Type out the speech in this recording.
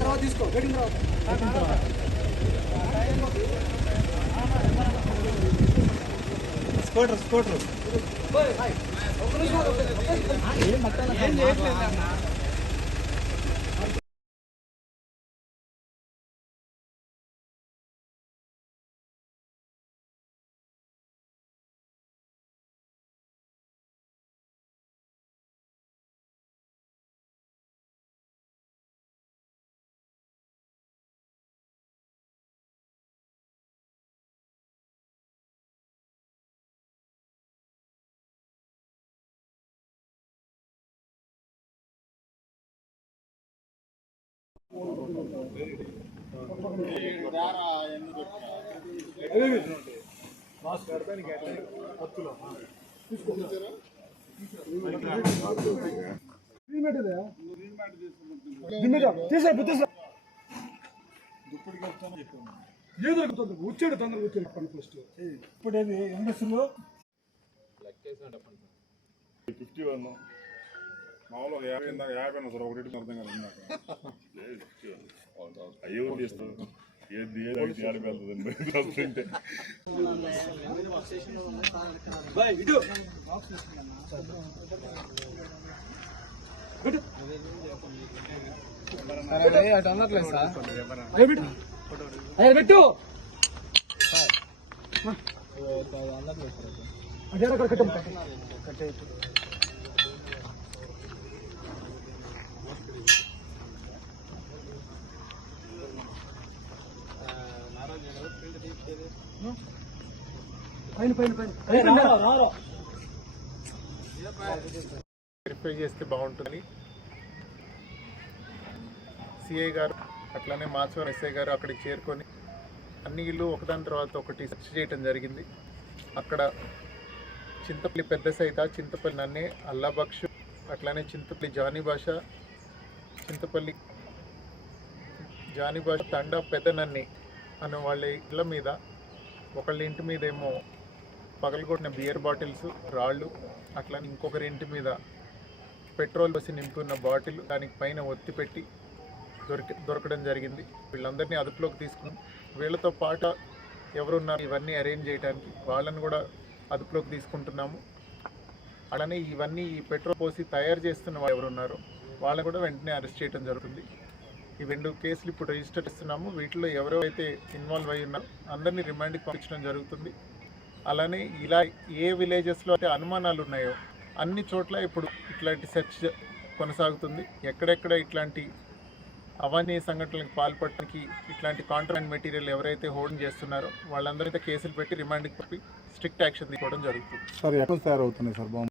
తర్వాత తీసుకో పెట్టిన తర్వాత స్కూటర్ స్కూటర్ ఏం చేయట్లేదు. వచ్చాడు తొందరగా వచ్చాడు ఫస్ట్ ఇప్పుడు ఎంబసీలో 51 మామూలుగా 50 సార్ ఒకటి అర్థం కాదు అయ్యో తీస్తారు ఏది ఏది వెళ్తుందండి అటు అన్నట్లేదు సార్ పెట్టు అదే అక్కడ కట్టే వెరిఫై చేస్తే బాగుంటుంది. సిఐ గారు అట్లానే మాచవరం ఎస్ఐ గారు అక్కడికి చేరుకొని అన్ని ఇళ్ళు ఒకదాని తర్వాత ఒకటి సెర్చ్ చేయడం జరిగింది. అక్కడ చింతపల్లి పెద్ద సైత, చింతపల్లి నన్నే, అల్లాబక్షు, అట్లానే చింతపల్లి జానీ భాష, చింతపల్లి జానీ భాష, తండా పెద్ద నన్ని అనే వాళ్ళ ఇళ్ళ మీద ఒకళ్ళ ఇంటి మీద ఏమో పగలగొట్టిన బియర్ బాటిల్స్, రాళ్ళు, అట్లానే ఇంకొకరి ఇంటి మీద పెట్రోల్ పోసి నింపి ఉన్న బాటిల్ దానికి పైన ఒత్తి పెట్టి దొరకడం జరిగింది. వీళ్ళందరినీ అదుపులోకి తీసుకుని వీళ్ళతో పాటు ఎవరున్నారు ఇవన్నీ అరేంజ్ చేయడానికి వాళ్ళని కూడా అదుపులోకి తీసుకుంటున్నాము. అలానే ఇవన్నీ ఈ పెట్రోల్ పోసి తయారు చేస్తున్న వాళ్ళు ఎవరున్నారో వాళ్ళని కూడా వెంటనే అరెస్ట్ చేయడం జరుగుతుంది. ఈ 2 కేసులు ఇప్పుడు రిజిస్టర్ చేస్తున్నాము. వీటిలో ఎవరైతే ఇన్వాల్వ్ అయ్యి ఉన్నారో అందరినీ రిమాండ్కి పంపించడం జరుగుతుంది. అలానే ఇలా ఏ విలేజెస్లో అయితే అనుమానాలు ఉన్నాయో అన్ని చోట్ల ఇప్పుడు ఇట్లాంటి సెర్చ్ కొనసాగుతుంది. ఎక్కడెక్కడ ఇట్లాంటి అవాంఛనీయ సంఘటనలకు పాల్పడడానికి ఇట్లాంటి కాంట్రాబ్యాండ్ మెటీరియల్ ఎవరైతే హోల్డింగ్ చేస్తున్నారో వాళ్ళందరితో కేసులు పెట్టి రిమాండ్కి పంపి స్ట్రిక్ట్ యాక్షన్ తీసుకోవడం జరుగుతుంది. సార్ ఎక్కడ తయారవుతున్నాయి సార్ బాంబు?